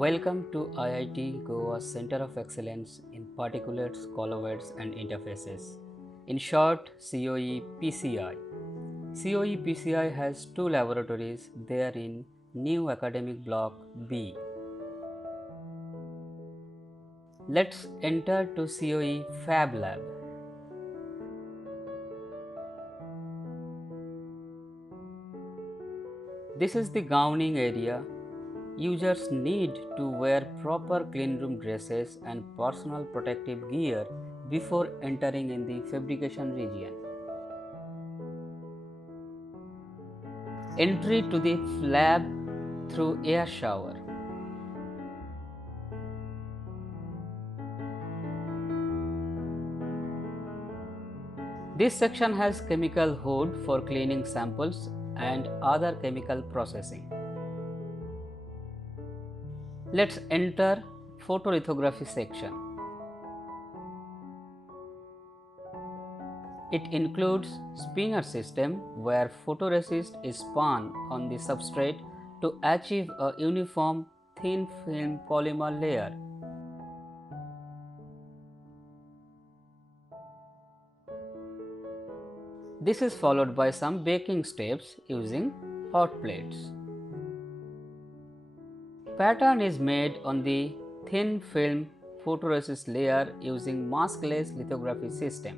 Welcome to IIT Goa's Center of Excellence in Particulates, Colloids and Interfaces. In short, COE PCI. COE PCI has two laboratories there in New Academic Block B. Let's enter to COE Fab Lab. This is the gowning area. Users need to wear proper cleanroom dresses and personal protective gear before entering in the fabrication region. Entry to the lab through air shower. This section has chemical hood for cleaning samples and other chemical processing. Let's enter photolithography section. It includes spinner system where photoresist is spun on the substrate to achieve a uniform thin film polymer layer. This is followed by some baking steps using hot plates. Pattern is made on the thin film photoresist layer using maskless lithography system.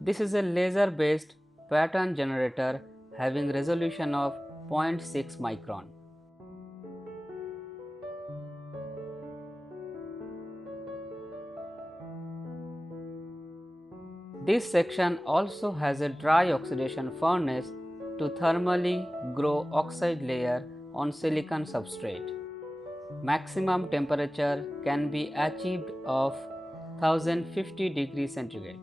This is a laser based pattern generator having resolution of 0.6 micron. This section also has a dry oxidation furnace to thermally grow oxide layer on silicon substrate. Maximum temperature can be achieved of 1050 degrees centigrade.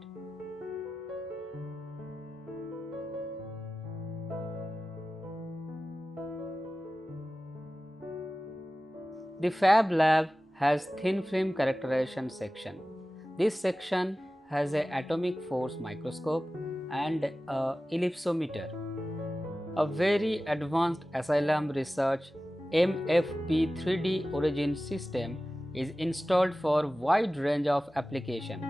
The Fab Lab has thin film characterization section. This section has an atomic force microscope and a ellipsometer. A very advanced Asylum Research MFP 3D Origin system is installed for wide range of application.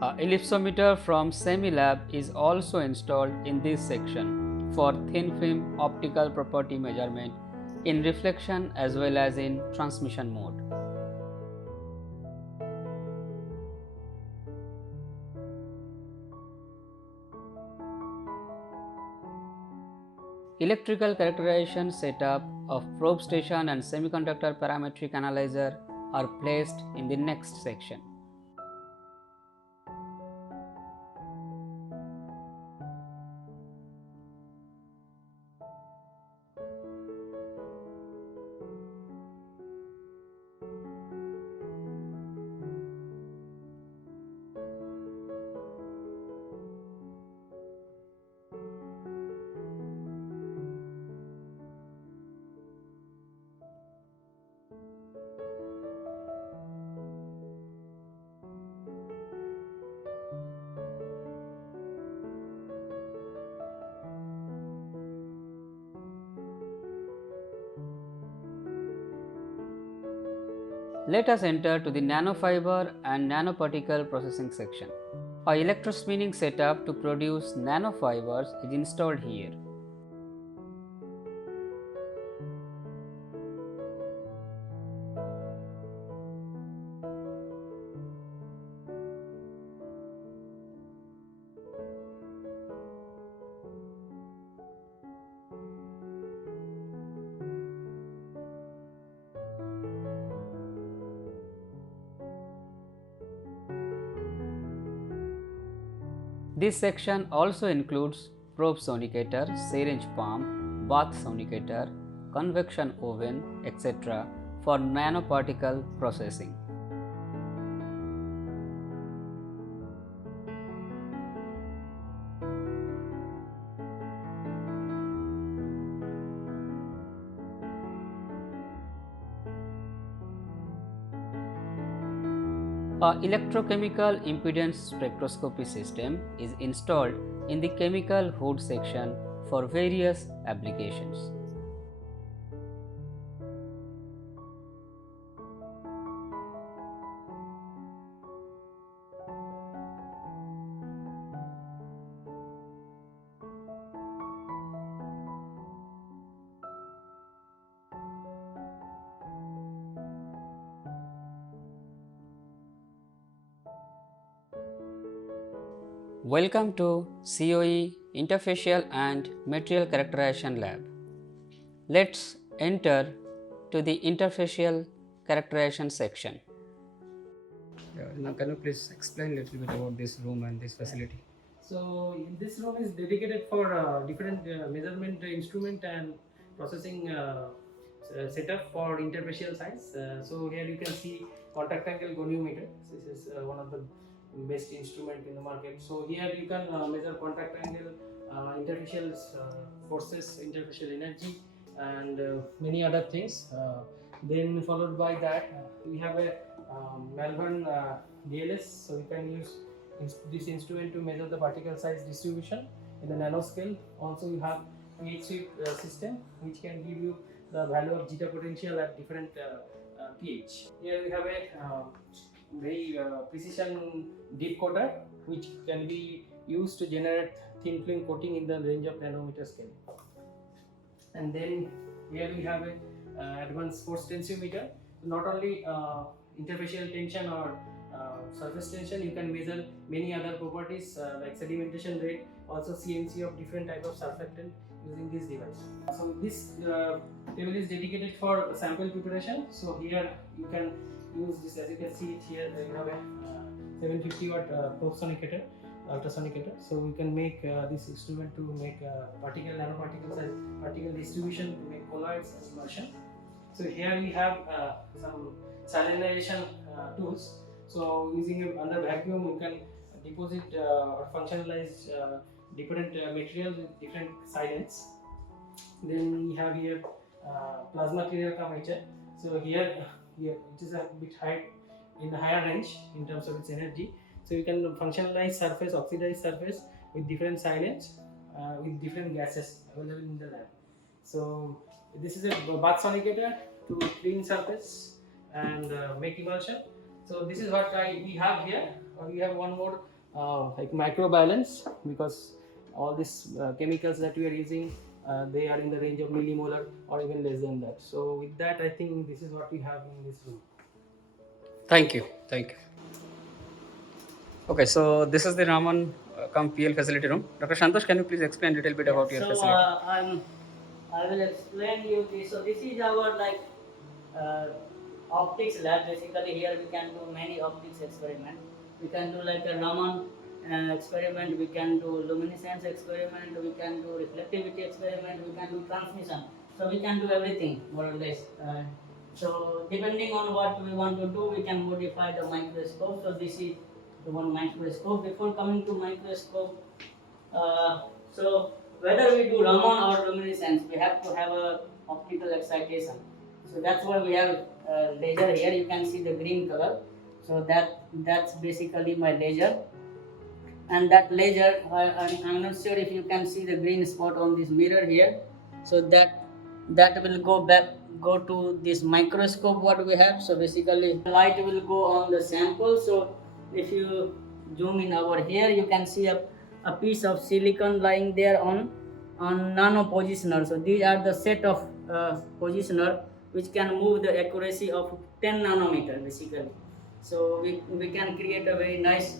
A ellipsometer from Semilab is also installed in this section for thin film optical property measurement in reflection as well as in transmission mode. Electrical characterization setup of probe station and semiconductor parametric analyzer are placed in the next section. Let us enter to the nanofiber and nanoparticle processing section. A electrospinning setup to produce nanofibers is installed here. This section also includes probe sonicator, syringe pump, bath sonicator, convection oven, etc. for nanoparticle processing. A electrochemical impedance spectroscopy system is installed in the chemical hood section for various applications. Welcome to COE Interfacial and Material Characterization Lab. Let's enter to the interfacial characterization section. Now, can you please explain a little bit about this room and this facility? So this room is dedicated for different measurement instrument and processing setup for interfacial science. So here you can see contact angle goniometer. This is one of the best instrument in the market. So here you can measure contact angle, interfacial forces, interfacial energy, and many other things. Then followed by that, we have a Melbourne DLS. So you can use this instrument to measure the particle size distribution in the nanoscale. Also you have pH sweep system which can give you the value of zeta potential at different pH. Here we have a very precision deep coater which can be used to generate thin film coating in the range of nanometer scale. And then here we have a advanced force tensiometer. Not only interfacial tension or surface tension, you can measure many other properties like sedimentation rate, also CMC of different type of surfactant using this device. So this table is dedicated for sample preparation. So here you can use this, as you can see it here, you have a 750 watt probe sonicator, ultrasonicator. So we can make this instrument to make particle, nanoparticles and particle distribution to make colloids and emulsion. So here we have some salinization tools. So using under vacuum you can deposit or functionalize different materials with different silents. Then we have here plasma carrier curvature. So here it is a bit high in the higher range in terms of its energy. So you can functionalize surface, oxidized surface with different silents with different gases available in the lab. So this is a bath sonicator to clean surface and make emulsion. So this is what we have here. We have one more like microbalance, because all these chemicals that we are using, they are in the range of millimolar or even less than that. So with that, I think this is what we have in this room. Thank you. Thank you. Okay, so this is the Raman PL facility room. Dr. Santosh, can you please explain a little bit about your facility? I will explain you this. So this is our optics lab. Basically here we can do many optics experiment. We can do like a Raman experiment, we can do luminescence experiment, we can do reflectivity experiment, we can do transmission. So we can do everything more or less. So depending on what we want to do, we can modify the microscope. So this is the one microscope. Before coming to microscope, so whether we do Raman or luminescence, we have to have a optical excitation. So that's why we have laser here. You can see the green color. So that's basically my laser. And that laser, I'm not sure if you can see the green spot on this mirror here. So that will go to this microscope what we have. So basically light will go on the sample. So if you zoom in over here, you can see a piece of silicon lying there on nano positioner. So these are the set of positioner which can move the accuracy of 10 nanometer basically. So we can create a very nice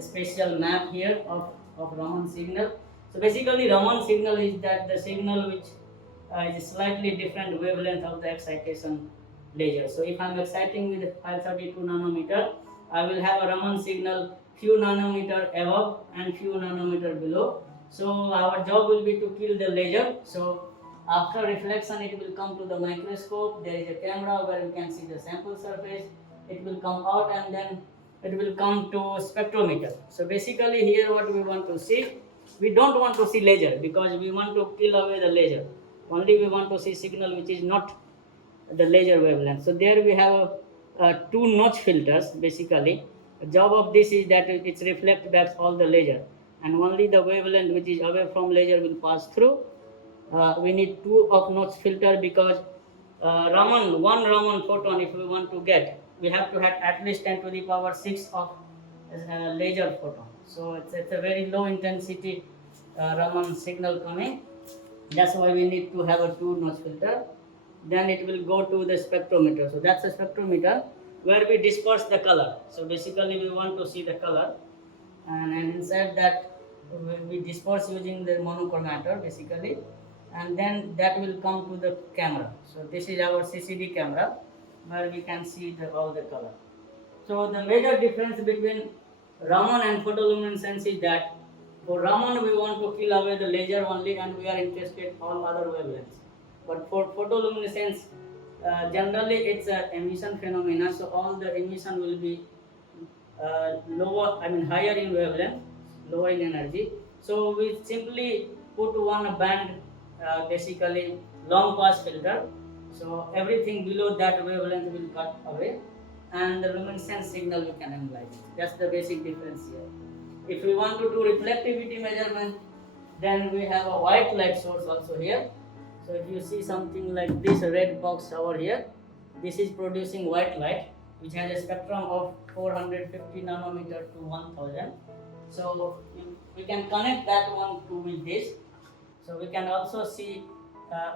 spatial map here of Raman signal. So basically Raman signal is that the signal which is slightly different wavelength of the excitation laser. So if I am exciting with 532 nanometer, I will have a Raman signal few nanometer above and few nanometer below. So our job will be to kill the laser. So after reflection it will come to the microscope. There is a camera where you can see the sample surface. It will come out and then it will come to spectrometer. So basically here what we want to see, we don't want to see laser because we want to kill away the laser. Only we want to see signal which is not the laser wavelength. So there we have two notch filters basically. The job of this is that it reflects back all the laser, and only the wavelength which is away from laser will pass through. We need two of notch filter because one Raman photon, if we want to get, we have to have at least 10 to the power 6 of laser photon. So it's a very low intensity Raman signal coming. That's why we need to have a two notch filter. Then it will go to the spectrometer. So that's a spectrometer where we disperse the color. So basically we want to see the color, and inside that we disperse using the monochromator basically, and then that will come to the camera. So this is our CCD camera where we can see all the color. So the major difference between Raman and photoluminescence is that for Raman we want to kill away the laser only, and we are interested all other wavelengths. But for photoluminescence, generally it's an emission phenomena, so all the emission will be higher in wavelength, lower in energy. So we simply put one band, basically long pass filter. So everything below that wavelength will cut away, and the luminescence signal we can analyze. That's the basic difference here. If we want to do reflectivity measurement, then we have a white light source also here. So if you see something like this red box over here, this is producing white light, which has a spectrum of 450 nanometer to 1000. So we can connect that one to with this. So we can also see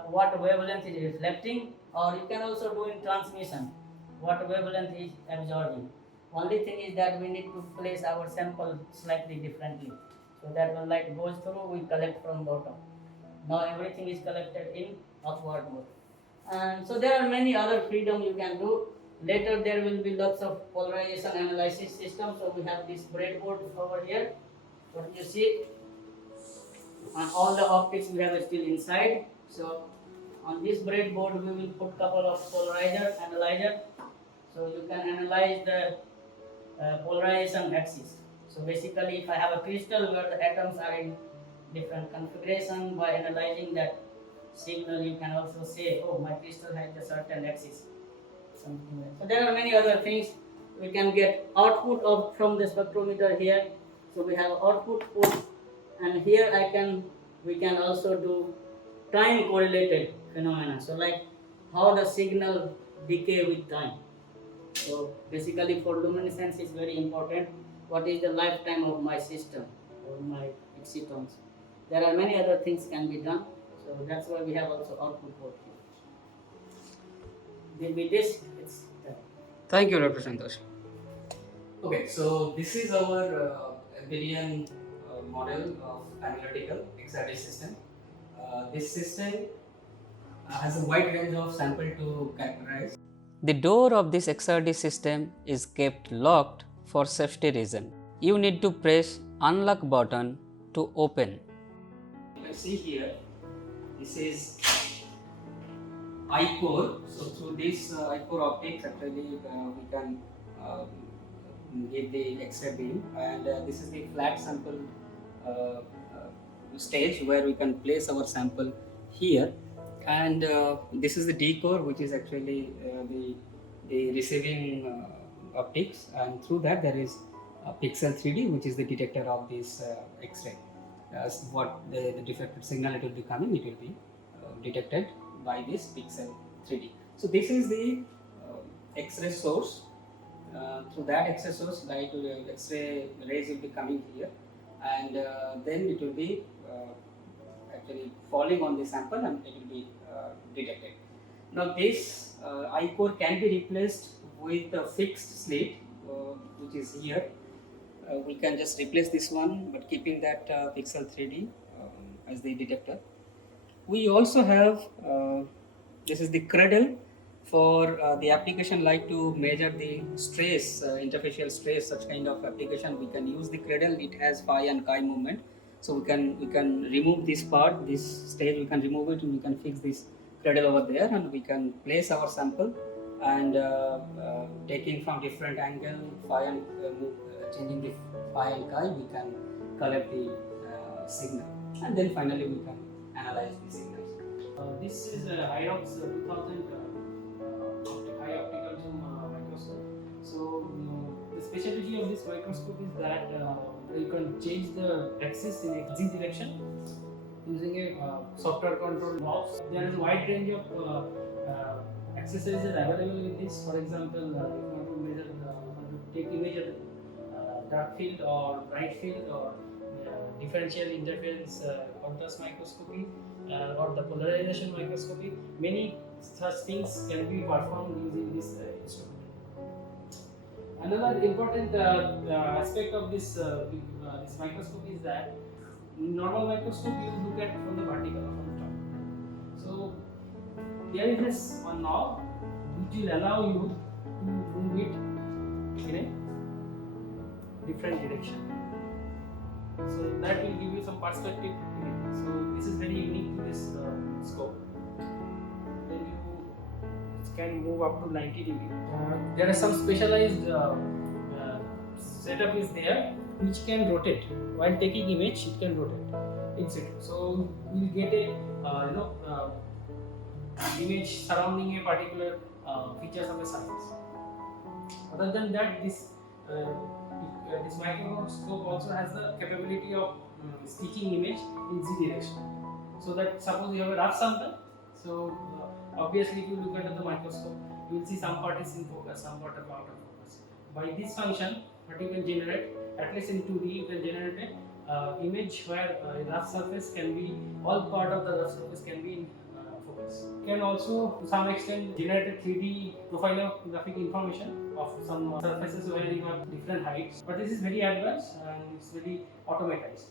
what wavelength is reflecting, or you can also do in transmission what wavelength is absorbing. Only thing is that we need to place our sample slightly differently. So that when light goes through, we collect from bottom. Now everything is collected in upward mode. And so there are many other freedom you can do. Later there will be lots of polarization analysis system. So we have this breadboard over here. What you see, and all the optics we have still inside. So on this breadboard we will put couple of polarizer analyzer. So you can analyze the polarization axis. So basically, if I have a crystal where the atoms are in different configuration, by analyzing that signal, you can also say, oh, my crystal has a certain axis, something like that. So there are many other things. We can get output from the spectrometer here. So we have output put, and here we can also do time correlated phenomena. So like how the signal decay with time. So basically for luminescence is very important. What is the lifetime of my system or my excitons? There are many other things can be done. So that's why we have also output port here. With this, it's done. Thank you, Dr. Santosh. Okay, so this is our Billion model of analytical XRD system. This system has a wide range of sample to characterize. The door of this XRD system is kept locked for safety reason. You need to press unlock button to open. You can see here, this is I-core. So through this I-core optics, actually we can give the X-ray beam, and this is the flat sample stage where we can place our sample here, and this is the D-core, which is actually the receiving optics, and through that there is Pixel 3D, which is the detector of this X-ray. What the diffracted signal it will be coming, it will be detected by this Pixel 3D. So this is the X-ray source. Through that X-ray source, light X-ray rays will be coming here, and then it will be actually falling on the sample, and it will be detected. Now this I-core can be replaced with a fixed slit, which is here. We can just replace this one, but keeping that Pixel 3D as the detector. We also have this is the cradle for the application like to measure the stress, interfacial stress. Such kind of application we can use the cradle. It has phi and chi movement, so we can remove this part, this stage. We can remove it, and we can fix this cradle over there, and we can place our sample, and taking from different angle, phi and changing the phi and chi, we can collect the signal, and then finally we can analyze the signals. This is a HIOPS 2000 high optical zoom microscope. So this specialty of this microscope is that you can change the axis in a z direction using a software controlled knobs. There is a wide range of accessories available with this. For example, if you want to measure, want to take image of dark field or bright field or differential interference contrast microscopy or the polarization microscopy, many such things can be performed using this instrument. Another important aspect of this microscope is that in normal microscope you look at from the vertical or from the top. So there is this one knob which will allow you to move it in a different direction. So that will give you some perspective. So this is very unique to this scope. Then you can move up to 90 degree. There are some specialized setup is there which can rotate. While taking image, it can rotate in situ. So you will get a image surrounding a particular features of a surface. Other than that, this microscope also has the capability of stitching image in z direction. So that suppose you have a rough sample, so obviously if you look at the microscope, you will see some part is in focus, some part are out of focus. By this function, what you can generate, at least in 2D, you can generate a image where a rough surface can be, all part of the rough surface can be in focus. You can also to some extent generate a 3D profilographic information of some surfaces where you have different heights, but this is very advanced and it's very automatized.